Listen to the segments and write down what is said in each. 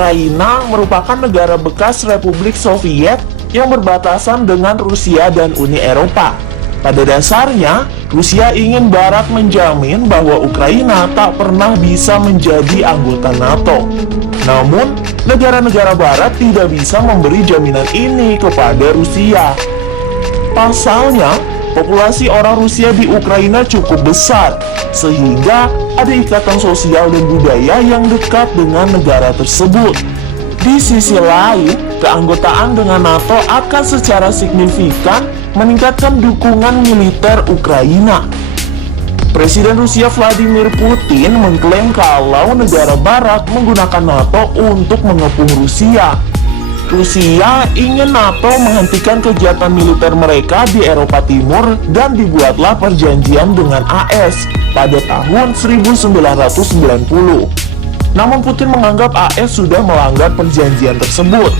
Ukraina merupakan negara bekas Republik Soviet yang berbatasan dengan Rusia dan Uni Eropa. Pada dasarnya, Rusia ingin Barat menjamin bahwa Ukraina tak pernah bisa menjadi anggota NATO. Namun, negara-negara Barat tidak bisa memberi jaminan ini kepada Rusia. Pasalnya, populasi orang Rusia di Ukraina cukup besar, sehingga ada ikatan sosial dan budaya yang dekat dengan negara tersebut. Di sisi lain, keanggotaan dengan NATO akan secara signifikan meningkatkan dukungan militer Ukraina. Presiden Rusia Vladimir Putin mengklaim kalau negara Barat menggunakan NATO untuk mengepung Rusia. Rusia ingin NATO menghentikan kegiatan militer mereka di Eropa Timur dan dibuatlah perjanjian dengan AS pada tahun 1990. Namun Putin menganggap AS sudah melanggar perjanjian tersebut.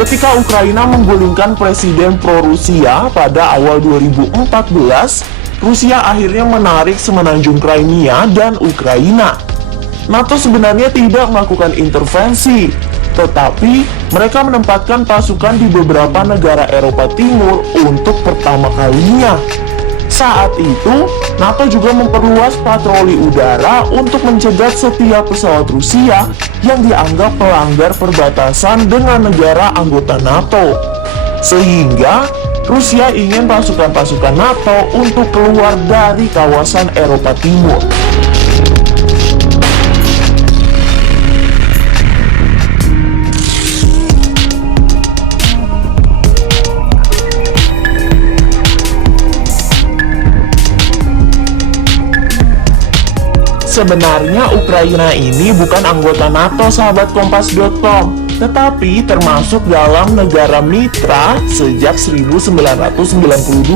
Ketika Ukraina menggulingkan presiden pro-Rusia pada awal 2014, Rusia akhirnya menarik semenanjung Crimea dan Ukraina. NATO sebenarnya tidak melakukan intervensi, tetapi mereka menempatkan pasukan di beberapa negara Eropa Timur untuk pertama kalinya. Saat itu, NATO juga memperluas patroli udara untuk mencegat setiap pesawat Rusia yang dianggap melanggar perbatasan dengan negara anggota NATO. Sehingga, Rusia ingin pasukan-pasukan NATO untuk keluar dari kawasan Eropa Timur. Sebenarnya Ukraina ini bukan anggota NATO, sahabat Kompas.com, tetapi termasuk dalam negara mitra sejak 1992.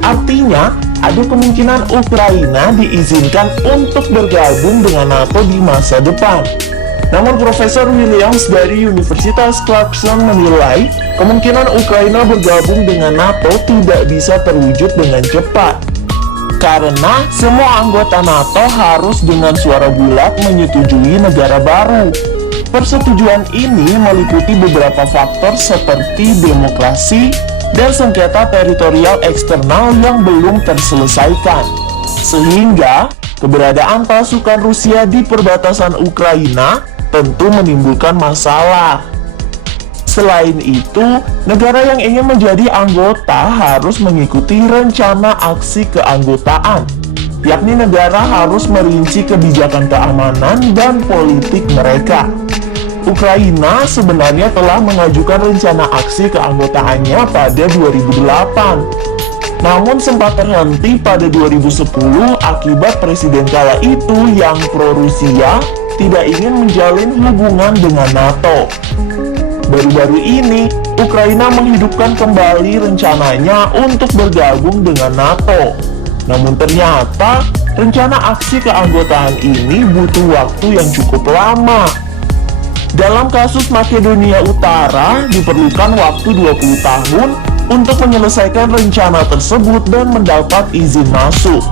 Artinya, ada kemungkinan Ukraina diizinkan untuk bergabung dengan NATO di masa depan. Namun Profesor Williams dari Universitas Clarkson menilai kemungkinan Ukraina bergabung dengan NATO tidak bisa terwujud dengan cepat. Karena semua anggota NATO harus dengan suara bulat menyetujui negara baru. Persetujuan ini meliputi beberapa faktor seperti demokrasi dan sengketa teritorial eksternal yang belum terselesaikan. Sehingga, keberadaan pasukan Rusia di perbatasan Ukraina tentu menimbulkan masalah. Selain itu, negara yang ingin menjadi anggota harus mengikuti rencana aksi keanggotaan, yakni negara harus merinci kebijakan keamanan dan politik mereka. Ukraina sebenarnya telah mengajukan rencana aksi keanggotaannya pada 2008, namun sempat terhenti pada 2010 akibat presiden kala itu yang pro-Rusia tidak ingin menjalin hubungan dengan NATO. Baru-baru ini, Ukraina menghidupkan kembali rencananya untuk bergabung dengan NATO. Namun ternyata, rencana aksi keanggotaan ini butuh waktu yang cukup lama. Dalam kasus Makedonia Utara, diperlukan waktu 20 tahun untuk menyelesaikan rencana tersebut dan mendapat izin masuk.